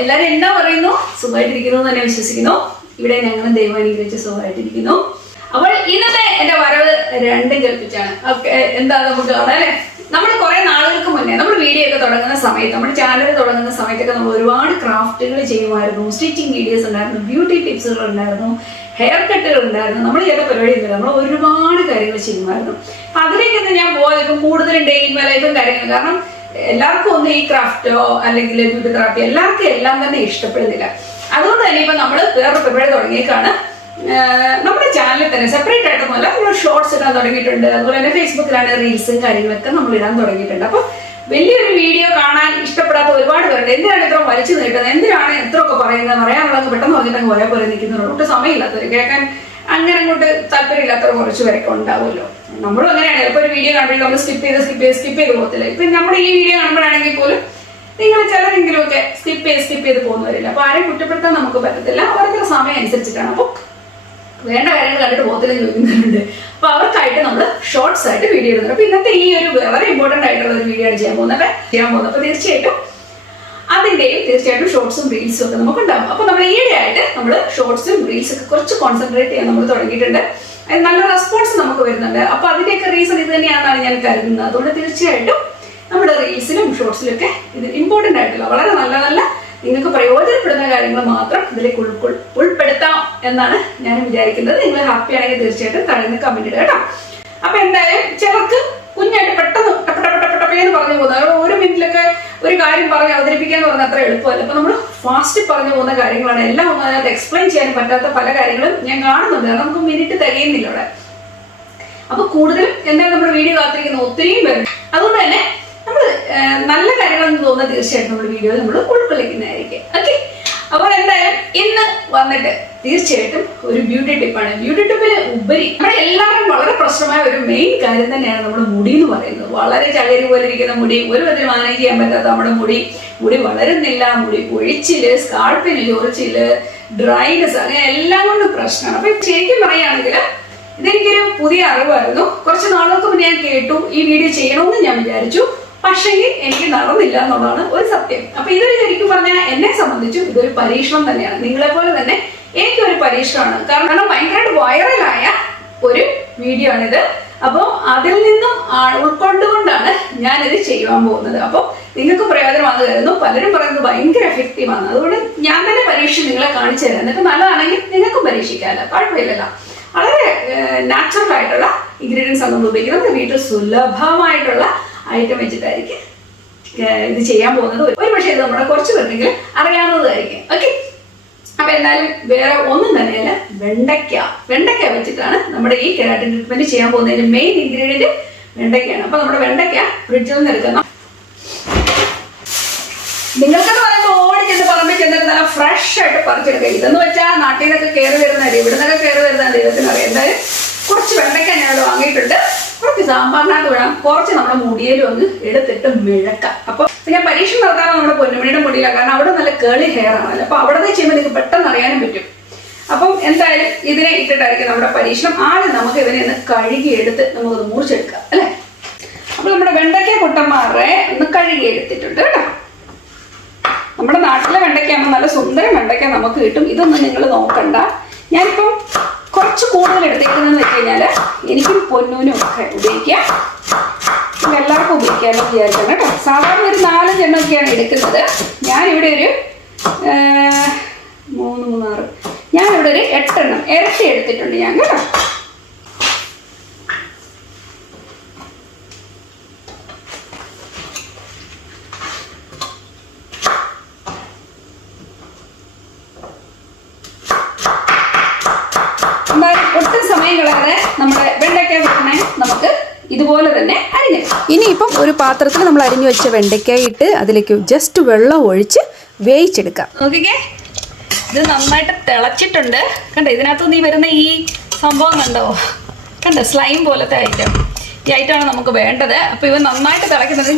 എല്ലാവരും എന്താ പറയുന്നു? സുഖമായിട്ടിരിക്കുന്നു എന്ന് തന്നെ വിശ്വസിക്കുന്നു. ഇവിടെ ഞങ്ങളും ദൈവം അനുഗ്രഹിച്ച് സുഖമായിട്ടിരിക്കുന്നു. അപ്പോൾ ഇന്നത്തെ എന്റെ വരവ് രണ്ടും കൽപ്പിച്ചാണ്. എന്താ നമുക്ക് കാണാം അല്ലെ? നമ്മൾ കുറെ നാളുകൾക്ക് മുന്നേ നമ്മൾ വീഡിയോ ഒക്കെ തുടങ്ങുന്ന സമയത്ത്, നമ്മുടെ ചാനൽ തുടങ്ങുന്ന സമയത്തൊക്കെ നമ്മൾ ഒരുപാട് ക്രാഫ്റ്റുകൾ ചെയ്യുമായിരുന്നു. സ്റ്റിച്ചിങ് വീഡിയോസ് ഉണ്ടായിരുന്നു, ബ്യൂട്ടി ടിപ്സുകൾ ഉണ്ടായിരുന്നു, ഹെയർ കട്ടുകൾ ഉണ്ടായിരുന്നു. നമ്മൾ ചെയ്ത പരിപാടി ഇല്ല, നമ്മൾ ഒരുപാട് കാര്യങ്ങൾ ചെയ്യുമായിരുന്നു. അപ്പൊ അതിലേക്കൊന്നും ഞാൻ പോകാതെ ഇപ്പം കൂടുതലും ഡേ ഇൻ മൈ ലൈഫും കാര്യങ്ങളും. കാരണം എല്ലാവർക്കും ഒന്നും ഈ ക്രാഫ്റ്റോ അല്ലെങ്കിൽ ബ്യൂട്ടി തെറാപ്പി എല്ലാവർക്കും എല്ലാം തന്നെ ഇഷ്ടപ്പെടുന്നില്ല. അതുകൊണ്ട് തന്നെ ഇപ്പൊ നമ്മൾ വേറൊരു പരിപാടി തുടങ്ങിയേക്കാണ്. നമ്മുടെ ചാനലിൽ തന്നെ സെപ്പറേറ്റ് ആയിട്ടൊന്നുമല്ല, നമ്മൾ ഷോർട്സ് ഇടാൻ തുടങ്ങിയിട്ടുണ്ട്. അതുപോലെ തന്നെ ഫേസ്ബുക്കിലാണ് റീൽസും കാര്യങ്ങളൊക്കെ നമ്മൾ ഇടാൻ തുടങ്ങിയിട്ടുണ്ട്. അപ്പൊ വലിയൊരു വീഡിയോ കാണാൻ ഇഷ്ടപ്പെടാത്ത ഒരുപാട് പേരുണ്ട്. എന്തിനാണ് ഇത്ര വലിച്ചു നീട്ടുന്നത്, എന്തിനാണ് എത്രയൊക്കെ പറയുന്നത്, പറയാനുള്ളത് പെട്ടെന്ന് പറഞ്ഞിട്ട് ഒരേ പോലെ നിൽക്കുന്നുള്ളൂ. ഒട്ടും സമയമില്ലാത്തവർ, കേൾക്കാൻ അങ്ങനെ അങ്ങോട്ട് താല്പര്യമില്ലാത്തവർ കുറച്ച് പേരൊക്കെ ഉണ്ടാവുമല്ലോ. നമ്മളും അങ്ങനെയാണ്. ചിലപ്പോൾ ഒരു വീഡിയോ കാണുമ്പോൾ നമ്മൾ സ്കിപ്പ് ചെയ്ത് പോകത്തില്ല. ഇപ്പൊ നമ്മുടെ ഈ വീഡിയോ കാണുമ്പോഴാണെങ്കിൽ പോലും നിങ്ങൾ ചിലരെങ്കിലും ഒക്കെ സ്കിപ്പ് ചെയ്ത് പോകുന്നവരില്ല. അപ്പൊ ആരെയും കുറ്റപ്പെടുത്താൻ നമുക്ക് പറ്റത്തില്ല. ഓരോരുത്തരുടെ സമയം അനുസരിച്ചിട്ടാണ്. അപ്പൊ വേണ്ട കാര്യങ്ങൾ കണ്ടിട്ട് പോകത്തില്ല ചോദിക്കുന്നുണ്ട്. അപ്പൊ അവർക്കായിട്ട് നമ്മൾ ഷോർട്സ് ആയിട്ട് വീഡിയോ ഇടുന്നുണ്ട്. അപ്പൊ ഇന്നത്തെ ഈ ഒരു വളരെ ഇമ്പോർട്ടന്റ് ആയിട്ടുള്ള ഒരു വീഡിയോ ആണ് ചെയ്യാൻ പോകുന്നത്. അപ്പൊ തീർച്ചയായിട്ടും ഷോർട്സും റീൽസും ഒക്കെ നമുക്ക് ഉണ്ടാകും. അപ്പൊ നമ്മൾ ഈയിടെയായിട്ട് നമ്മൾ ഷോർട്സും റീൽസും ഒക്കെ കുറച്ച് കോൺസെൻട്രേറ്റ് ചെയ്യാൻ നമ്മൾ തുടങ്ങിയിട്ടുണ്ട്. നല്ല റെസ്പോൺസ് നമുക്ക് വരുന്നുണ്ട്. അപ്പൊ അതിന്റെയൊക്കെ റീസൺ ഇത് തന്നെയാണെന്നാണ് ഞാൻ കരുതുന്നത്. അതുകൊണ്ട് തീർച്ചയായിട്ടും നമ്മുടെ റീൽസിലും ഷോർട്സിലും ഒക്കെ ഇത് ഇമ്പോർട്ടന്റ് ആയിട്ടുള്ള വളരെ നല്ല നല്ല നിങ്ങൾക്ക് പ്രയോജനപ്പെടുന്ന കാര്യങ്ങൾ മാത്രം ഇതിലേക്ക് ഉൾപ്പെടുത്താം എന്നാണ് ഞാൻ വിചാരിക്കുന്നത്. നിങ്ങൾ ഹാപ്പി ആണെങ്കിൽ തീർച്ചയായിട്ടും താഴെ കമന്റ് ഇടുക കേട്ടോ. അപ്പൊ എന്തായാലും ചിലർക്ക് കുഞ്ഞായിട്ട് പെട്ടെന്ന് ടപ്പേന്ന് പറഞ്ഞു പോകുന്നത്, ഒരു മിനിറ്റിലൊക്കെ ഒരു കാര്യം പറഞ്ഞ് അവതരിപ്പിക്കാന്ന് പറഞ്ഞാൽ അത്ര എളുപ്പമല്ല. അപ്പൊ നമ്മൾ ഫാസ്റ്റ് പറഞ്ഞു പോകുന്ന കാര്യങ്ങളാണ്. എല്ലാം ഒന്നും അതിനകത്ത് എക്സ്പ്ലെയിൻ ചെയ്യാൻ പറ്റാത്ത പല കാര്യങ്ങളും ഞാൻ കാണുന്നുണ്ട്. കാരണം നമുക്ക് മിനിറ്റ് തികയുന്നില്ല ഇവിടെ. അപ്പൊ കൂടുതലും എന്തായാലും നമ്മുടെ വീഡിയോ കാത്തിരിക്കുന്ന ഒത്തിരിയും പേര്. അതുകൊണ്ട് തന്നെ നമ്മൾ നല്ല കാര്യങ്ങളെന്ന് തോന്നുന്നത് തീർച്ചയായിട്ടും നമ്മുടെ വീഡിയോ നമ്മൾ ഉൾക്കൊള്ളിക്കുന്നതായിരിക്കും. ഓക്കെ, അപ്പോൾ എന്തായാലും ഇന്ന് വന്നിട്ട് തീർച്ചയായിട്ടും ഒരു ബ്യൂട്ടി ടിപ്പാണ്. ബ്യൂട്ടി ടിപ്പിന് ഉപരി നമ്മുടെ എല്ലാവരും വളരെ പ്രശ്നമായ ഒരു മെയിൻ കാര്യം തന്നെയാണ് നമ്മുടെ മുടി എന്ന് പറയുന്നത്. വളരെ ചകരി പോലെ ഇരിക്കുന്ന മുടി, ഒരു വിധത്തിൽ മാനേജ് ചെയ്യാൻ പറ്റാത്ത നമ്മുടെ മുടി വളരുന്നില്ല, മുടി പൊഴിച്ചില്, സ്കാൾപ്പിന് ചൊറിച്ചില്, ഡ്രൈനെസ്, അങ്ങനെ എല്ലാം കൊണ്ടും പ്രശ്നമാണ്. അപ്പൊ ശരിക്കും പറയുകയാണെങ്കിൽ ഇതെനിക്കൊരു പുതിയ അറിവായിരുന്നു. കുറച്ച് നാളുകൾക്ക് മുന്നേ ഞാൻ കേട്ടു, ഈ വീഡിയോ ചെയ്യണമെന്ന് ഞാൻ വിചാരിച്ചു. പക്ഷെങ്കിൽ എനിക്ക് നടന്നില്ല എന്നുള്ളതാണ് ഒരു സത്യം. അപ്പൊ ഇതൊരു ശരിക്കും പറഞ്ഞാൽ എന്നെ സംബന്ധിച്ചും ഇതൊരു പരീക്ഷണം തന്നെയാണ്. നിങ്ങളെ പോലെ തന്നെ എനിക്കൊരു പരീക്ഷണമാണ്. കാരണം ഭയങ്കരമായിട്ട് വൈറലായ ഒരു വീഡിയോ ആണിത്. അപ്പോൾ അതിൽ നിന്നും ഉൾക്കൊണ്ടുകൊണ്ടാണ് ഞാനിത് ചെയ്യുവാൻ പോകുന്നത്. അപ്പോൾ നിങ്ങൾക്ക് പ്രയോജനമാണെന്ന് കരുതുന്നു. പലരും പറയുന്നത് ഭയങ്കര എഫക്റ്റീവാണ്. അതുകൊണ്ട് ഞാൻ തന്നെ പരീക്ഷിച്ച് നിങ്ങളെ കാണിച്ചു തരാം. എന്നിട്ട് നല്ലതാണെങ്കിൽ നിങ്ങൾക്കും പരീക്ഷിക്കാമല്ലോ, കുഴപ്പമില്ലല്ലോ. വളരെ നാച്ചുറൽ ആയിട്ടുള്ള ഇൻഗ്രീഡിയൻസ് ആണ് നമ്മൾ ഉപയോഗിക്കുന്നത്. നമ്മുടെ വീട്ടിൽ സുലഭമായിട്ടുള്ള ഐറ്റം വെച്ചിട്ടായിരിക്കും ഇത് ചെയ്യാൻ പോകുന്നത്. ഒരു പക്ഷേ ഇത് നമ്മുടെ കുറച്ച് പേർക്കെങ്കിലും അറിയാവുന്നതായിരിക്കും. ഓക്കെ, അപ്പൊ എന്തായാലും വേറെ ഒന്നും തന്നെയല്ല, വെണ്ടയ്ക്ക വെച്ചിട്ടാണ് നമ്മുടെ ഈ കെരാറ്റിൻ ട്രീറ്റ്മെന്റ് ചെയ്യാൻ പോകുന്നതിന്റെ മെയിൻ ഇൻഗ്രീഡിയന്റ് വെണ്ടയ്ക്കയാണ്. അപ്പൊ നമ്മുടെ വെണ്ടയ്ക്ക ഫ്രിഡ്ജിൽ നിന്ന് എടുക്കണം. നിങ്ങൾക്കെന്ന് പറയുമ്പോൾ ഓടി ചെന്ന് പറമ്പിൽ ചെന്നിട്ട് നല്ല ഫ്രഷ് ആയിട്ട് പറിച്ചെടുക്കുക. ഇതെന്ന് വെച്ചാൽ നാട്ടിൽ നിന്നൊക്കെ കയറി വരുന്നതല്ലേ, ഇവിടെ നിന്നൊക്കെ കയറി വരുന്ന ദൈവത്തിന് അറിയാം. എന്തായാലും കുറച്ച് വെണ്ടയ്ക്ക ഞാൻ വാങ്ങിയിട്ടുണ്ട്. കുറച്ച് സാമ്പാറിനകത്ത് വേണം, കുറച്ച് നമ്മുടെ മുടിയിലും ഒന്ന് എടുത്തിട്ട് മിഴക്കാം. അപ്പൊ ഞാൻ പരീക്ഷ നടത്താറ് നമ്മുടെ പൊന്നുമണിയുടെ മുടിയിലാണ്. കാരണം അവിടെ നല്ല കേളി ഹെയർ ആണല്ലോ. അപ്പൊ അവിടെ ചെയ്യുമ്പോൾ നിങ്ങൾക്ക് പെട്ടെന്ന് അറിയാനും പറ്റും. അപ്പം എന്തായാലും ഇതിനെ ഇട്ടിട്ടായിരിക്കും നമ്മുടെ പരീക്ഷണം. ആദ്യം നമുക്ക് ഇതിനെ ഒന്ന് കഴുകി എടുത്ത് നമുക്കൊന്ന് മുറിച്ചെടുക്കാം അല്ലെ. അപ്പൊ നമ്മുടെ വെണ്ടയ്ക്ക കുട്ടന്മാരെ ഒന്ന് കഴുകി എടുത്തിട്ടുണ്ട് കേട്ടോ. നമ്മുടെ നാട്ടിലെ വെണ്ടയ്ക്കാകുമ്പോൾ നല്ല സുന്ദരം വെണ്ടയ്ക്ക നമുക്ക് കിട്ടും. ഇതൊന്നും നിങ്ങൾ നോക്കണ്ട. ഞാനിപ്പം കുറച്ച് കൂടുതൽ എടുത്തേക്കുന്നതെന്ന് വെച്ച് കഴിഞ്ഞാൽ എനിക്കും പൊന്നൂനും ഒക്കെ ഉപയോഗിക്കാം, എല്ലാവർക്കും ഉപയോഗിക്കാമെന്ന് വിചാരിക്കണം കേട്ടോ. സാധാരണ ഒരു 4-5 എണ്ണമൊക്കെയാണ് എടുക്കുന്നത്. ഞാനിവിടെ ഒരു 3, 6, ഞാനിവിടെ ഒരു 8 എണ്ണം ഇരട്ടി എടുത്തിട്ടുണ്ട് ഞാൻ കേട്ടോ. ഒട്ടും സമയം കളയാതെ നമ്മുടെ വെണ്ടയ്ക്ക വെക്കണേ നമുക്ക് ഇതുപോലെ തന്നെ അരിഞ്ഞെടുക്കാം. ഇനിയിപ്പം ഒരു പാത്രത്തിൽ നമ്മൾ അരിഞ്ഞു വെച്ച വെണ്ടയ്ക്കായി ഇട്ട് അതിലേക്ക് ജസ്റ്റ് വെള്ളം ഒഴിച്ച് വേവിച്ചെടുക്കാം. നോക്കിക്കേ, ഇത് നന്നായിട്ട് തിളച്ചിട്ടുണ്ട്. കണ്ടോ, ഇതിനകത്തുനിന്ന് ഈ വരുന്ന ഈ സംഭവം കണ്ടോ, സ്ലൈം പോലത്തെ ഐറ്റം. ഈ ഐറ്റമാണ് നമുക്ക് വേണ്ടത്. അപ്പോൾ ഇവ നന്നായിട്ട് തിളയ്ക്കുന്നത്.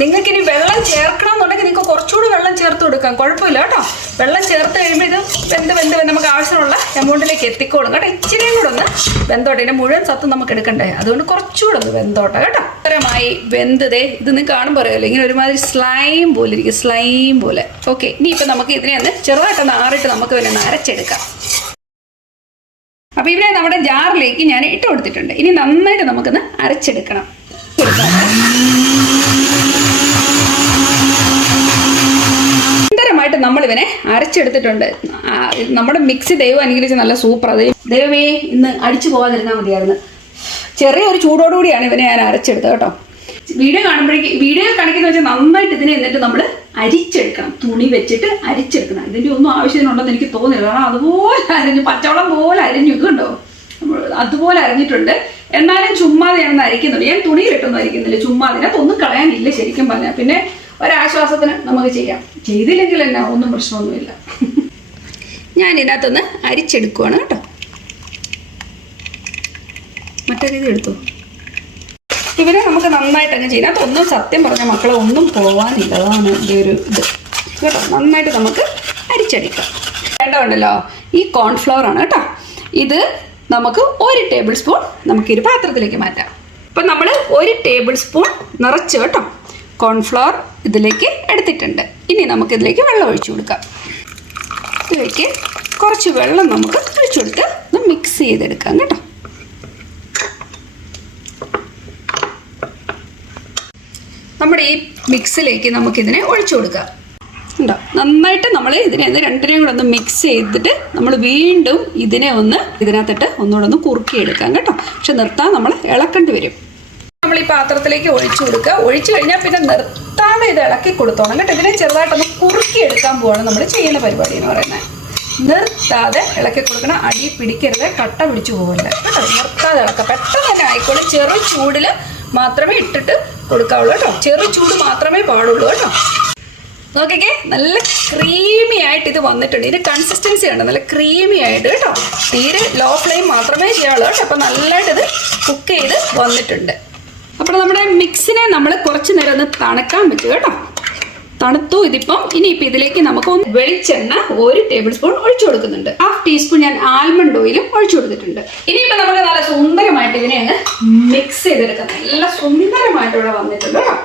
നിങ്ങൾക്കിനി വെള്ളം ചേർക്കണം എന്നുണ്ടെങ്കിൽ നിങ്ങൾക്ക് കുറച്ചുകൂടി വെള്ളം ചേർത്ത് കൊടുക്കാം, കുഴപ്പമില്ല കേട്ടോ. വെള്ളം ചേർത്ത് കഴിയുമ്പോൾ ഇത് വെന്ത് നമുക്ക് ആവശ്യമുള്ള എമൗണ്ടിലേക്ക് എത്തിക്കോളും കേട്ടോ. ഇച്ചിരിയും കൂടെ ഒന്ന് വെന്തോട്ടെ. ഇതിൻ്റെ മുഴുവൻ സത്തും നമുക്ക് എടുക്കണ്ടേ, അതുകൊണ്ട് കുറച്ചുകൂടെ ഒന്ന് വെന്തോട്ടെ കേട്ടോ. സുന്ദരമായി വെന്തതേ ഇത് നിങ്ങൾക്ക് കാണുമ്പോൾ അറിയാമല്ലോ, ഇങ്ങനെ ഒരുമാതിരി സ്ലൈം പോലെ ഇരിക്കും, സ്ലൈം പോലെ. ഓക്കെ, ഇനിയിപ്പോൾ നമുക്ക് ഇതിനെ ഒന്ന് ചെറുതായിട്ടൊന്ന് ആറിട്ട് നമുക്ക് പിന്നെ അരച്ചെടുക്കാം. അപ്പോൾ ഇവിടെ നമ്മുടെ ജാറിലേക്ക് ഞാൻ ഇട്ട് കൊടുത്തിട്ടുണ്ട്. ഇനി നന്നായിട്ട് നമുക്കൊന്ന് അരച്ചെടുക്കണം. സുന്ദരമായിട്ട് നമ്മളിവനെ അരച്ചെടുത്തിട്ടുണ്ട്. നമ്മുടെ മിക്സി ദൈവം അനുഗ്രഹിച്ച് നല്ല സൂപ്പർ. അത് ദൈവമേ ഇന്ന് അടിച്ചു പോകാതിരുന്നാൽ മതിയായിരുന്നു. ചെറിയൊരു ചൂടോടുകൂടിയാണ് ഇവനെ ഞാൻ അരച്ചെടുത്തത് കേട്ടോ. വീഡിയോ കാണിക്കുന്ന വെച്ചാൽ നന്നായിട്ട് ഇതിനെ എന്നിട്ട് നമ്മൾ അരിച്ചെടുക്കണം. തുണി വെച്ചിട്ട് അരിച്ചെടുക്കണം. ഇതിൻ്റെ ഒന്നും ആവശ്യത്തിനുണ്ടെന്ന് എനിക്ക് തോന്നില്ല. കാരണം അതുപോലെ അരിഞ്ഞു, പച്ചവളം പോലെ അരിഞ്ഞു കണ്ടോ, അതുപോലെ അരിഞ്ഞിട്ടുണ്ട്. എന്നാലും ചുമ്മാതെ ഞാനൊന്ന് അരിക്കുന്നുള്ളൂ. ഞാൻ തുണിയിലിട്ടൊന്നും അരിക്കുന്നില്ല, ചുമ്മാ അതിനകത്തൊന്നും കളയാനില്ല ശരിക്കും പറഞ്ഞാൽ. പിന്നെ ഒരാശ്വാസത്തിന് നമുക്ക് ചെയ്യാം, ചെയ്തില്ലെങ്കിൽ എന്നാ ഒന്നും പ്രശ്നമൊന്നുമില്ല. ഞാൻ ഇതിനകത്തൊന്ന് അരിച്ചെടുക്കുവാണ് കേട്ടോ. മറ്റേ രീതി എടുത്തു. ഇവരെ നമുക്ക് നന്നായിട്ട് അങ്ങ് ചെയ്യാം. അതൊന്നും സത്യം പറഞ്ഞ മക്കളെ ഒന്നും പോവാനില്ല. അതാണ് ഇതിൻ്റെ ഒരു ഇത് കേട്ടോ. നന്നായിട്ട് നമുക്ക് അരിച്ചെടുക്കാം. വേണ്ടതുണ്ടല്ലോ, ഈ കോൺഫ്ലവർ ആണ് കേട്ടോ. ഇത് നമുക്ക് 1 ടേബിൾ സ്പൂൺ നമുക്ക് ഒരു പാത്രത്തിലേക്ക് മാറ്റാം. അപ്പം നമ്മൾ 1 ടേബിൾ സ്പൂൺ നിറച്ച് കേട്ടോ കോൺഫ്ലവർ ഇതിലേക്ക് എടുത്തിട്ടുണ്ട്. ഇനി നമുക്കിതിലേക്ക് വെള്ളം ഒഴിച്ചു കൊടുക്കാം. ഇതിലേക്ക് കുറച്ച് വെള്ളം നമുക്ക് ഒഴിച്ചു കൊടുത്ത് ഒന്ന് മിക്സ് ചെയ്തെടുക്കാം കേട്ടോ. നമ്മുടെ ഈ മിക്സിലേക്ക് നമുക്കിതിനെ ഒഴിച്ചു കൊടുക്കാം. ഉണ്ടോ, നന്നായിട്ട് നമ്മൾ ഇതിനെ രണ്ടിനെയും കൂടെ ഒന്ന് മിക്സ് ചെയ്തിട്ട് നമ്മൾ വീണ്ടും ഇതിനെ ഒന്ന് ഇതിനകത്തിട്ട് ഒന്നുകൂടെ ഒന്ന് കുറുക്കിയെടുക്കാം കേട്ടോ. പക്ഷെ നിർത്താൻ നമ്മൾ ഇളക്കേണ്ടി വരും. നമ്മൾ ഈ പാത്രത്തിലേക്ക് ഒഴിച്ചു കൊടുക്കുക. ഒഴിച്ചു കഴിഞ്ഞാൽ പിന്നെ നിർത്താതെ ഇത് ഇളക്കി കൊടുത്തോണം കേട്ടോ. ഇതിനെ ചെറുതായിട്ടൊന്ന് കുറുക്കിയെടുക്കാൻ പോവാണ് നമ്മൾ ചെയ്യുന്ന പരിപാടി എന്ന് പറയുന്നത്. നിർത്താതെ ഇളക്കി കൊടുക്കണം. അടി പിടിക്കരുത്, കട്ട പിടിച്ചു പോകരുത് കേട്ടോ. നിർത്താതെ ഇളക്കുക. പെട്ടെന്ന് തന്നെ ആയിക്കോളും. ചെറു ചൂടിൽ മാത്രമേ ഇട്ടിട്ട് കൊടുക്കാവുള്ളൂ കേട്ടോ. ചെറു ചൂട് മാത്രമേ പാടുള്ളൂ കേട്ടോ. നോക്കിക്കേ, നല്ല ക്രീമി ആയിട്ട് ഇത് വന്നിട്ടുണ്ട്. ഇതിന്റെ കൺസിസ്റ്റൻസി ഉണ്ട്, നല്ല ക്രീമി ആയിട്ട് കേട്ടോ. തീരെ ലോ ഫ്ലെയിം മാത്രമേ ചെയ്യാവുള്ളൂ കേട്ടോ. അപ്പം നല്ലതായിട്ട് ഇത് കുക്ക് ചെയ്ത് വന്നിട്ടുണ്ട്. അപ്പോൾ നമ്മുടെ മിക്സിനെ നമ്മൾ കുറച്ച് നേരം ഒന്ന് തണുക്കാൻ വെച്ചു കേട്ടോ. തണുത്തു ഇതിപ്പം. ഇനിയിപ്പോൾ ഇതിലേക്ക് നമുക്ക് വെളിച്ചെണ്ണ 1 ടേബിൾ സ്പൂൺ ഒഴിച്ചു കൊടുക്കുന്നുണ്ട്. 1/2 ടീസ്പൂൺ ഞാൻ ആൽമണ്ട് ഓയിലും ഒഴിച്ചു കൊടുത്തിട്ടുണ്ട്. ഇനിയിപ്പോൾ നമുക്ക് നല്ല സുന്ദരമായിട്ട് ഇതിനെ അങ്ങ് മിക്സ് ചെയ്തെടുക്കാം. നല്ല സുന്ദരമായിട്ട് ഇവിടെ വന്നിട്ടുണ്ട് കേട്ടോ.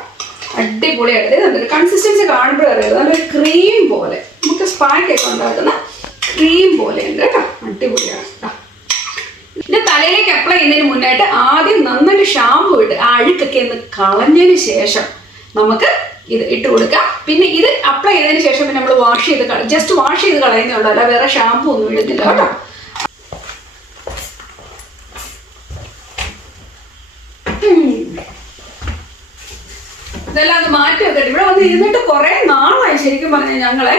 അടിപൊളിയായിട്ട് നല്ലൊരു കൺസിസ്റ്റൻസി കാണുമ്പോഴേ അറിയാം. നല്ലൊരു ക്രീം പോലെ, നമുക്ക് സ്പാക്കൊക്കെ ഉണ്ടാക്കുന്ന ക്രീം പോലെ ഉണ്ട് കേട്ടോ. അടിപൊളിയാണ് കേട്ടോ. ഇതിന്റെ തലയിലേക്ക് അപ്ലൈ ചെയ്യുന്നതിന് മുന്നായിട്ട് ആദ്യം നന്നായിട്ട് ഷാമ്പു ഇട്ട് ആ അഴുക്കൊക്കെ ഒന്ന് കളഞ്ഞതിന് ശേഷം നമുക്ക് ഇത് ഇട്ട് കൊടുക്കാം. പിന്നെ ഇത് അപ്ലൈ ചെയ്തതിന് ശേഷം പിന്നെ നമ്മൾ വാഷ് ചെയ്ത് ജസ്റ്റ് വാഷ് ചെയ്ത് കളയുന്നുണ്ടോ, അല്ല വേറെ ഷാമ്പു ഒന്നും ഇടുന്നില്ല കേട്ടോ. ഇതെല്ലാം അത് മാറ്റി വെക്കട്ടെ. ഇവിടെ വന്ന് ഇരുന്നിട്ട് കുറെ നാളായി ശരിക്കും പറഞ്ഞാൽ ഞങ്ങളെ.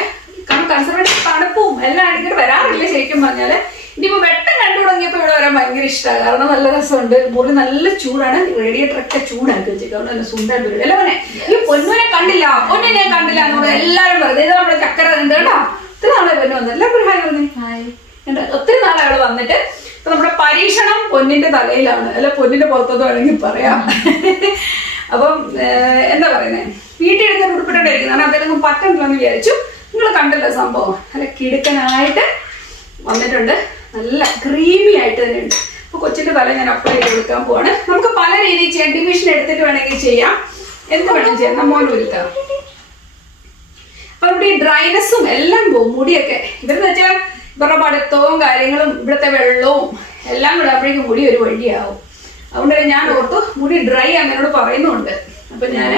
കാരണം കൺസർവേറ്റീവ് തണുപ്പും എല്ലാം അടിക്കട്ട് വരാറില്ല ശരിക്കും പറഞ്ഞാല്. ഇനിയിപ്പോ വെട്ടം കണ്ടു തുടങ്ങിയപ്പോ ഇവിടെ വരാൻ ഭയങ്കര ഇഷ്ടമാണ്. കാരണം നല്ല രസമുണ്ട്. മുറി നല്ല ചൂടാണ്. റേഡിയേറ്ററൊക്കെ ചൂടാക്കി വെച്ചേക്കാം. നല്ല സുന്ദരം. എല്ലാവരെ ഈ പൊന്നുനെ കണ്ടില്ല, പൊന്നിനെ കണ്ടില്ല എന്ന് പറഞ്ഞാൽ എല്ലാവരും പറയുന്നത്. ഇത് നമ്മുടെ ചക്കര ഉണ്ട് കേട്ടോ. ഒത്തിരി നാളെ പൊന്നു വന്നത്. എല്ലാവരും ഹായ് പറഞ്ഞേ. ഹായ്. ഒത്തിരി നാളെ അവള് വന്നിട്ട്. ഇപ്പൊ നമ്മുടെ പരീക്ഷണം പൊന്നിന്റെ തലയിലാണ്, അല്ല പൊന്നിന്റെ പുറത്തൊന്നും വേണമെങ്കിൽ പറയാം. അപ്പം എന്താ പറയുന്നത്, വീട്ടിൽ എടുക്കാൻ ഉൾപ്പെട്ടിട്ടായിരിക്കും. കാരണം അതെല്ലാം പറ്റണ്ടല്ലോ എന്ന് വിചാരിച്ചു. നിങ്ങൾ കണ്ടല്ലോ സംഭവം. നല്ല കിടുക്കനായിട്ട് വന്നിട്ടുണ്ട്. നല്ല ക്രീമി ആയിട്ട് തന്നെ ഉണ്ട്. അപ്പൊ കൊച്ചിന്റെ തല ഞാൻ അപ്ലൈ ചെയ്ത് കൊടുക്കാൻ പോവാണ്. നമുക്ക് പല രീതിയിൽ ചെയ്യാം. ഡിവിഷൻ എടുത്തിട്ട് വേണമെങ്കിൽ ചെയ്യാം, എന്ത് വേണം ചെയ്യാം. നമ്മോട് ഒരുക്കാം. അപ്പൊ ഇവിടെ ഈ ഡ്രൈനെസ്സും എല്ലാം പോകും. മുടിയൊക്കെ ഇവരെന്ന് വെച്ചാൽ ഇവരുടെ പഠിത്തവും കാര്യങ്ങളും ഇവിടുത്തെ വെള്ളവും എല്ലാം കൂടെ അപ്പോഴേക്കും മുടി ഒരു വഴിയാവും. അതുകൊണ്ട് ഞാൻ ഓർത്തു മുടി ഡ്രൈ അങ്ങനോട് പറയുന്നുണ്ട്. അപ്പൊ ഞാൻ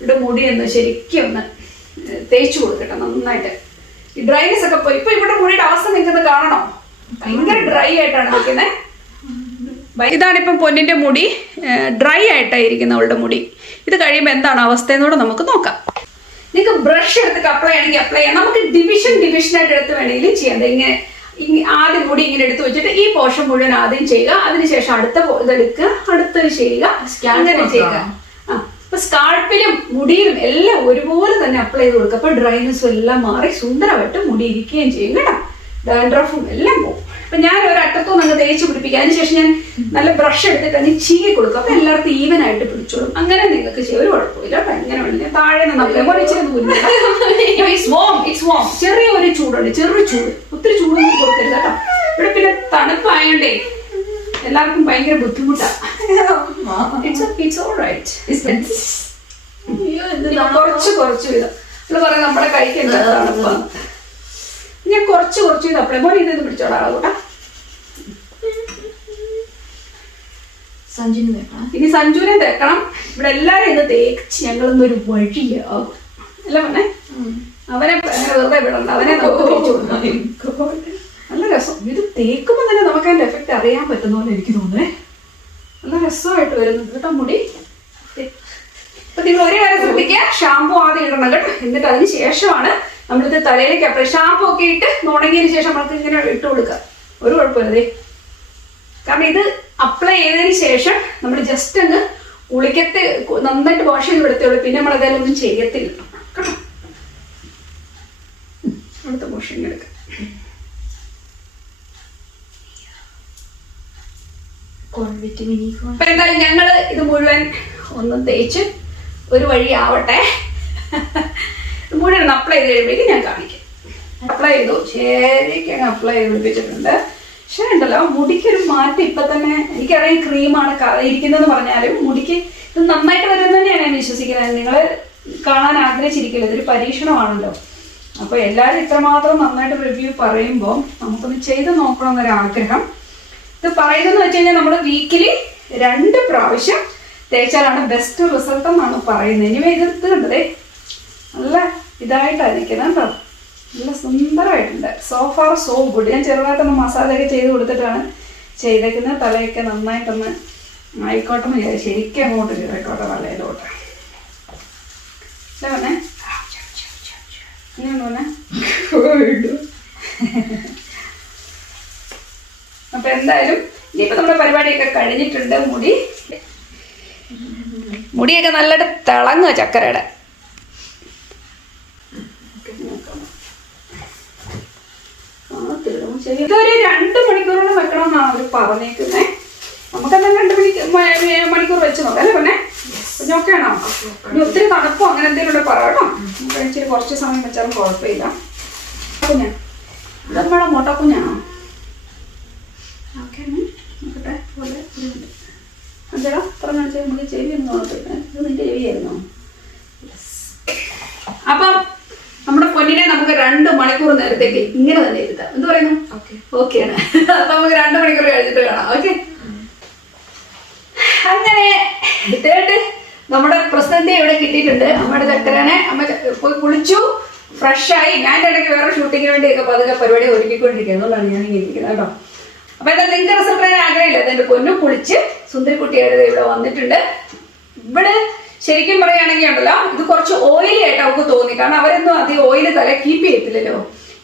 ഇവിടെ മുടി ഒന്ന് ശരിക്കും ഒന്ന് തേച്ചു കൊടുക്കട്ടെ നന്നായിട്ട്. ഈ ഡ്രൈനെസ് ഒക്കെ പോയി. ഇപ്പൊ ഇവിടെ മുടിയുടെ അവസ്ഥ നിങ്ങൾക്ക് കാണണോ? ഭയങ്കര ഡ്രൈ ആയിട്ടാണ് നിൽക്കുന്നത്. ഇതാണിപ്പം പൊന്നിന്റെ മുടി. ഡ്രൈ ആയിട്ടായിരിക്കുന്ന അവളുടെ മുടി. ഇത് കഴിയുമ്പോൾ എന്താണ് അവസ്ഥ എന്നൂടെ നമുക്ക് നോക്കാം. നിങ്ങൾക്ക് ബ്രഷ് എടുത്തിട്ട് അപ്ലൈ ചെയ്യണമെങ്കിൽ അപ്ലൈ ചെയ്യാം. നമുക്ക് ഡിവിഷനായിട്ട് എടുത്ത് വേണമെങ്കിൽ ചെയ്യാം. ഇങ്ങനെ ആദ്യം മുടി ഇങ്ങനെ എടുത്ത് വെച്ചിട്ട് ഈ പോർഷൻ മുഴുവൻ ആദ്യം ചെയ്യുക. അതിനുശേഷം അടുത്ത ഇതെടുക്കുക, അടുത്തത് ചെയ്യുക, അങ്ങനെ ചെയ്യുക. അപ്പൊ സ്കാൾപ്പിലും മുടിയിലും എല്ലാം ഒരുപോലെ തന്നെ അപ്ലൈ ചെയ്ത് കൊടുക്കുക. അപ്പൊ ഡ്രൈനെസ്സും എല്ലാം മാറി സുന്ദരമായിട്ട് മുടി ഇരിക്കുകയും ചെയ്യും കേട്ടോ. ഡാൻഡ്രഫും എല്ലാം പോകും. അപ്പൊ ഞാൻ ഒരു അറ്റത്തും അങ്ങ് തേച്ച് പിടിപ്പിക്കുക. അതിനുശേഷം ഞാൻ നല്ല ബ്രഷ് എടുത്തിട്ട് അങ്ങ് ചീകി കൊടുക്കും. അപ്പൊ എല്ലാവർക്കും ഈവൻ ആയിട്ട് പിടിച്ചോളും. അങ്ങനെ നിങ്ങൾക്ക് ചെയ്യാം, ഒരു കുഴപ്പമില്ല കേട്ടോ. എങ്ങനെ വേണമെങ്കിൽ താഴെ ചെറിയ ഒരു ചൂടുണ്ട്, ചെറു ചൂട്, ഒത്തിരി ചൂടൊന്നും കൊടുക്കരുത് കേട്ടോ. ഇവിടെ പിന്നെ തണുപ്പായോണ്ടേ എല്ലാവർക്കും ഭയങ്കര ബുദ്ധിമുട്ടാണ്. കുറച്ച് വീതം നമ്മൾ പറയാം നമ്മുടെ കഴിക്കേണ്ടതാണ്. ഞാൻ കുറച്ച് വീതം അപ്പളെ മോനെ ഇത് പിടിച്ചോളാം കൂട്ടാ. ഇനി സഞ്ജുവിനെ തേക്കണം. ഇവിടെ എല്ലാരും ഇത് തേച്ച് ഞങ്ങളൊന്നൊരു വഴിയാകും അല്ല പറഞ്ഞേ. അവനെ വെറുതെ വിടണ്ട, അവനെ നമുക്ക് തേച്ചു കൊടുക്കാം. നല്ല രസം. ഇത് തേക്കുമ്പോൾ തന്നെ നമുക്ക് അതിന്റെ എഫക്റ്റ് അറിയാൻ പറ്റുന്ന പോലെ എനിക്ക് തോന്നുന്നേ. നല്ല രസമായിട്ട് വരുന്നത് കേട്ടോ മുടി. അപ്പൊ നിങ്ങൾ ഒരു കാര്യം ശ്രദ്ധിക്കുക, ഷാമ്പു ആദ്യം ഇടണം കേട്ടോ. എന്നിട്ട് അതിന് ശേഷമാണ് നമ്മളിത് തലയിലേക്ക് അപ്ലൈ. ഷാമ്പു ഒക്കെ ഇട്ട് ഉണങ്ങിയതിന് ശേഷം നമുക്ക് ഇങ്ങനെ ഇട്ട് കൊടുക്കുക, ഒരു കുഴപ്പമില്ലേ. കാരണം ഇത് അപ്ലൈ ചെയ്തതിന് ശേഷം നമ്മൾ ജസ്റ്റ് അങ്ങ് കുളിക്കത്തെ നന്നായിട്ട് വാഷ് ചെയ്ത് വിടത്തുള്ളൂ. പിന്നെ നമ്മൾ അതെല്ലാം ഒന്നും ചെയ്യത്തില്ല കേട്ടോ. അടുത്ത വാഷിങ് എടുക്കാം. അപ്പൊ എന്തായാലും ഞങ്ങള് ഇത് മുഴുവൻ ഒന്ന് തേച്ച് ഒരു വഴി ആവട്ടെ. മുഴുവൻ അപ്ലൈ ചെയ്ത് കഴിയുമ്പോഴേക്കും ഞാൻ കാണിക്കാം. അപ്ലൈ ചെയ്തു, ശരിക്കും അപ്ലൈ ചെയ്ത് പിടിപ്പിച്ചിട്ടുണ്ട്. പക്ഷേ ഉണ്ടല്ലോ മുടിക്കൊരു മാറ്റം ഇപ്പൊ തന്നെ. എനിക്കറിയാം ക്രീമാണ് ഇരിക്കുന്നതെന്ന് പറഞ്ഞാലും മുടിക്ക് ഇത് നന്നായിട്ട് വരുമെന്ന് തന്നെയാണ് ഞാൻ വിശ്വസിക്കുന്നത്. നിങ്ങൾ കാണാൻ ആഗ്രഹിച്ചിരിക്കില്ല, ഇതൊരു പരീക്ഷണമാണല്ലോ. അപ്പൊ എല്ലാവരും ഇത്രമാത്രം നന്നായിട്ട് റിവ്യൂ പറയുമ്പോൾ നമുക്കൊന്ന് ചെയ്ത് നോക്കണമെന്നൊരാഗ്രഹം. ഇത് പറയുന്നതെന്ന് വെച്ച് കഴിഞ്ഞാൽ നമ്മൾ വീക്കിലി 2 പ്രാവശ്യം തേച്ചാലാണ് ബെസ്റ്റ് റിസൾട്ട് എന്നാണ് പറയുന്നത്. ഇനി ഇത് കണ്ടതേ നല്ല ഇതായിട്ടായിരിക്കുന്നത് കേട്ടോ. നല്ല സുന്ദരമായിട്ടുണ്ട്. So far so good. ഞാൻ ചെറുതായിട്ടൊന്ന് മസാജൊക്കെ ചെയ്ത് കൊടുത്തിട്ടാണ് ചെയ്തേക്കുന്നത്. തലയൊക്കെ നന്നായിട്ടൊന്ന് ആയിക്കോട്ടെ എന്ന് വിചാരിച്ചു. ശരിക്കും അങ്ങോട്ട് ചെയ്തേക്കോട്ടെ തലയിലോട്ട്. പറഞ്ഞേ അപ്പൊ എന്തായാലും ഇനിയിപ്പോ നമ്മുടെ പരിപാടിയൊക്കെ കഴിഞ്ഞിട്ടുണ്ട്. മുടിയൊക്കെ നല്ലൊരു തിളങ്ങുക ചക്കരയുടെ. ഇതൊരു 2 മണിക്കൂറോളം വെക്കണമെന്നാണ് അവർ പറഞ്ഞേക്കുന്നത്. നമുക്കെന്താ 2 മണിക്കൂർ വെച്ച് നോക്കാം അല്ലേ പിന്നെ. കുഞ്ഞൊക്കെയാണോ? ഇനി ഒത്തിരി തണുപ്പോ അങ്ങനെ എന്തെങ്കിലും പറയാം. കഴിച്ചിട്ട് കുറച്ച് സമയം വെച്ചാലും കുഴപ്പമില്ല. കുഞ്ഞാ ഇതെന്താണ് മോട്ട കുഞ്ഞാണോ? ഓക്കെ നോക്കട്ടെ. പോലെ അഞ്ചേടാ പറഞ്ഞ നമുക്ക് ചെവി ഒന്ന് നോക്കട്ടെ. ഇത് നിന്റെ ചെവിയായിരുന്നോ? അപ്പം നമ്മുടെ പൊന്നിനെ നമുക്ക് 2 മണിക്കൂർ നേരത്തേക്ക് ഇങ്ങനെ തന്നെ ഇരുത്താം. എന്ത് പറയുന്നു? ഓക്കെയാണ്. അപ്പൊ നമുക്ക് 2 മണിക്കൂർ കഴിഞ്ഞിട്ട് കാണാം. ഓക്കെ. അങ്ങനെ തേട്ട് നമ്മുടെ പ്രസിഡന്റ് ഇവിടെ കിട്ടിയിട്ടുണ്ട്. അമ്മയുടെ ചക്കരനെ അമ്മ പോയി കുളിച്ചു, ഫ്രഷായി. ഞാൻ ഇടയ്ക്ക് വേറെ ഷൂട്ടിങ്ങിന് വേണ്ടിയൊക്കെ പതുക്കെ പരിപാടി ഒരുക്കിക്കൊണ്ടിരിക്കുക. അതുകൊണ്ടാണ് ഞാൻ ഇങ്ങനെ ഇരിക്കുന്നത് കേട്ടോ. അപ്പൊ എന്താ നിങ്ങൾക്ക് റിസൾട്ട് പറയാൻ ആഗ്രഹമില്ല. എന്റെ പൊന്നു കുളിച്ച് സുന്ദരിക്കുട്ടിയായിട്ട് ഇവിടെ വന്നിട്ടുണ്ട്. ഇവിടെ ശരിക്കും പറയുകയാണെങ്കിൽ ഉണ്ടല്ലോ ഇത് കുറച്ച് ഓയിലി ആയിട്ട് അവർക്ക് തോന്നി. കാരണം അവരൊന്നും അധികം ഓയില് തല കീപ്പ് ചെയ്യത്തില്ലല്ലോ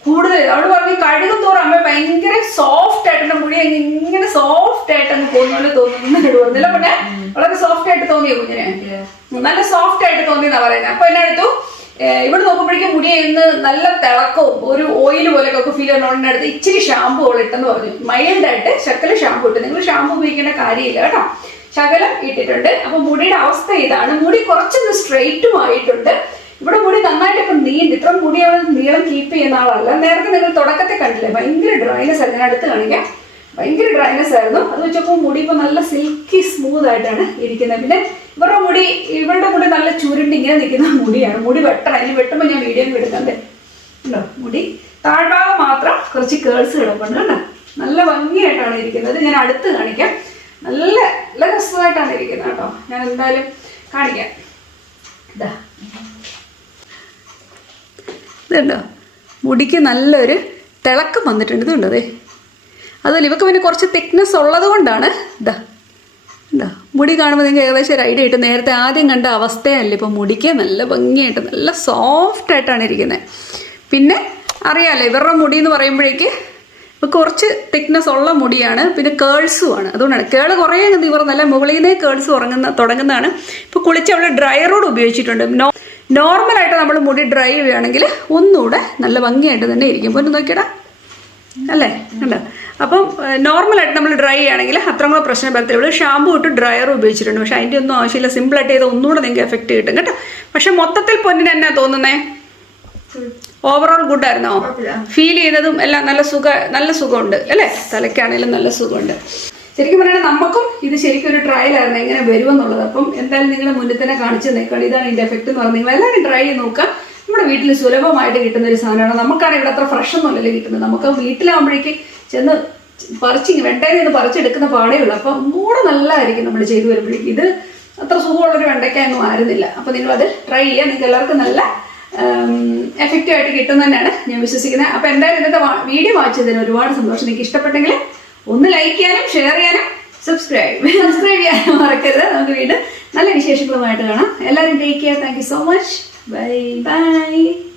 കൂടുതൽ. അവള് പറഞ്ഞു കഴുകും തോറും അമ്മ ഭയങ്കര സോഫ്റ്റ് ആയിട്ട് മുടി ഇങ്ങനെ സോഫ്റ്റ് ആയിട്ട് അങ്ങ് പോകുന്ന തോന്നുന്നില്ല. പിന്നെ വളരെ സോഫ്റ്റ് ആയിട്ട് തോന്നിയോ കുഞ്ഞിനെ? നല്ല സോഫ്റ്റ് ആയിട്ട് തോന്നിയെന്നാ പറയുന്നത്. അപ്പൊ എന്നെ അടുത്തു ഇവിടെ നോക്കുമ്പോഴേക്കും മുടി ഇന്ന് നല്ല തിളക്കവും ഒരു ഓയിൽ പോലെയൊക്കെ ഫീൽ ചെയ്യുന്നതിന്റെ അടുത്ത് ഇച്ചിരി ഷാമ്പു ഇട്ടെന്ന് പറഞ്ഞു. മൈൽഡായിട്ട് ശകലം ഷാമ്പു ഇട്ട്. നിങ്ങൾ ഷാമ്പു ഉപയോഗിക്കേണ്ട കാര്യമില്ല കേട്ടോ. ശകലം ഇട്ടിട്ടുണ്ട്. അപ്പൊ മുടിയുടെ അവസ്ഥ ഇതാണ്. മുടി കുറച്ചൊന്ന് സ്ട്രെയിറ്റും ആയിട്ടുണ്ട്. ഇവിടെ മുടി നന്നായിട്ടൊക്കെ നീണ്ട്. ഇത്ര മുടി അവൾ നീളം കീപ്പ് ചെയ്യുന്ന ആളല്ല. നേരത്തെ നിങ്ങൾ തുടക്കത്തെ കണ്ടില്ലേ ഭയങ്കര ഡ്രൈനെസ് ആയിരുന്നു. ഞാൻ അടുത്ത് കാണിക്കാം. ഭയങ്കര ഡ്രൈനെസ് ആയിരുന്നു. അത് വെച്ചപ്പോൾ മുടി ഇപ്പൊ നല്ല സിൽക്കി സ്മൂത്ത് ആയിട്ടാണ് ഇരിക്കുന്നത്. പിന്നെ ഇവരുടെ മുടി നല്ല ചുരുണ്ട് ഇങ്ങനെ നിൽക്കുന്ന മുടിയാണ്. മുടി വെട്ടണം. ഇനി വെട്ടുമ്പോൾ ഞാൻ വീഡിയോ എടുക്കണ്ടേ ഉണ്ടോ. മുടി താഴ്ഭാഗം മാത്രം കുറച്ച് കേൾസ് കിടപ്പുണ്ട് കണ്ടോ. നല്ല ഭംഗിയായിട്ടാണ് ഇരിക്കുന്നത്. ഞാൻ അടുത്ത് കാണിക്കാം. നല്ല നല്ല രസമായിട്ടാണ് ഇരിക്കുന്നത് കേട്ടോ. ഞാൻ എന്തായാലും കാണിക്കാം. ഇതാ ഇതുണ്ടോ മുടിക്ക് നല്ലൊരു തിളക്കം വന്നിട്ടുണ്ട്. ഇതുണ്ടോ അതെ. അതുപോലെ ഇവക്ക് പിന്നെ കുറച്ച് തിക്നെസ് ഉള്ളത് കൊണ്ടാണ് ഇതാ ഉണ്ടോ മുടി കാണുമ്പോൾ നിങ്ങൾക്ക് ഏകദേശം ഒരു ഐഡിയ കിട്ടും. നേരത്തെ ആദ്യം കണ്ട അവസ്ഥയല്ല ഇപ്പം മുടിക്ക് നല്ല ഭംഗിയായിട്ട് നല്ല സോഫ്റ്റ് ആയിട്ടാണ് ഇരിക്കുന്നത്. പിന്നെ അറിയാമല്ലോ ഇവരുടെ മുടി എന്ന് പറയുമ്പോഴേക്ക് ഇപ്പോൾ കുറച്ച് തിക്നെസ് ഉള്ള മുടിയാണ്. പിന്നെ കേൾസും ആണ്. അതുകൊണ്ടാണ് കേള് കുറേ ഇവർ നല്ല മുകളിൽ നിന്നേ കേൾസ് തുടങ്ങുന്നതാണ്. ഇപ്പോൾ കുളിച്ച് അവൾ ഡ്രയറോട് ഉപയോഗിച്ചിട്ടുണ്ട്. നോർമലായിട്ട് നമ്മൾ മുടി ഡ്രൈ ചെയ്യുകയാണെങ്കിൽ ഒന്നുകൂടെ നല്ല ഭംഗിയായിട്ട് തന്നെ ഇരിക്കും. പൊന്നു നോക്കിയടാ അല്ലേ അല്ല. അപ്പം നോർമലായിട്ട് നമ്മൾ ഡ്രൈ ചെയ്യുകയാണെങ്കിൽ അത്രയും കൂടെ പ്രശ്നം വരത്തില്ല. ഇവിടെ ഷാമ്പു ഇട്ട് ഡ്രയർ ഉപയോഗിച്ചിട്ടുണ്ട്. പക്ഷെ അതിൻ്റെ ഒന്നും ആവശ്യമില്ല. സിമ്പിളായിട്ട് ചെയ്ത് ഒന്നുകൂടെ നിങ്ങൾക്ക് എഫക്റ്റ് കിട്ടും കേട്ടോ. പക്ഷെ മൊത്തത്തിൽ പൊന്നിന് എന്നാ തോന്നുന്നേ? ഓവറോൾ ഗുഡ് ആയിരുന്നോ? ഫീൽ ചെയ്യുന്നതും എല്ലാം നല്ല സുഖമുണ്ട് അല്ലേ? തലയ്ക്കാണെങ്കിലും നല്ല സുഖമുണ്ട്. ശരിക്കും പറയുന്നത് നമുക്കും ഇത് ശരിക്കും ഒരു ട്രയൽ ആയിരുന്നു എങ്ങനെ വരുമെന്നുള്ളത്. അപ്പം എന്തായാലും നിങ്ങളുടെ മുന്നിൽ തന്നെ കാണിച്ചു തന്നേക്കാണ്. ഇതാണ് ഇതിന്റെ എഫക്ട് എന്ന് പറഞ്ഞാൽ നിങ്ങൾ എല്ലാവരും ട്രൈ ചെയ്ത് നോക്കുക. നമ്മുടെ വീട്ടിൽ സുലഭമായിട്ട് കിട്ടുന്ന ഒരു സാധനമാണ്. നമുക്കാണ് ഇവിടെ അത്ര ഫ്രഷ് ഒന്നുമല്ലല്ലോ കിട്ടുന്നത്. നമുക്ക് വീട്ടിലാകുമ്പോഴേക്ക് ചെന്ന് വെണ്ടയിൽ നിന്ന് പറിച്ചെടുക്കുന്ന പാടേ ഉള്ളൂ. അപ്പം ഒന്നുകൂടെ നല്ലതായിരിക്കും നമ്മൾ ചെയ്തു വരുമ്പോഴേക്കും. ഇത് അത്ര സുഖമുള്ളൊരു വെണ്ടയ്ക്കൊന്നും ആയിരുന്നില്ല. അപ്പം നിങ്ങളത് ട്രൈ ചെയ്യുക. നിങ്ങൾക്ക് എല്ലാവർക്കും നല്ല എഫക്റ്റീവ് ആയിട്ട് കിട്ടും തന്നെയാണ് ഞാൻ വിശ്വസിക്കുന്നത്. അപ്പം എന്തായാലും ഇന്നത്തെ വീഡിയോ വാച്ച് ചെയ്തതിന് ഒരുപാട് സന്തോഷം. നിങ്ങൾക്ക് ഇഷ്ടപ്പെട്ടെങ്കിൽ ഒന്ന് ലൈക്ക് ചെയ്യാനും ഷെയർ ചെയ്യാനും സബ്സ്ക്രൈബ് ചെയ്യാനും മറക്കരുത്. നമുക്ക് വീണ്ടും നല്ല വിശേഷങ്ങളുമായിട്ട് കാണാം. എല്ലാവരും take care. Thank you so much. Bye bye.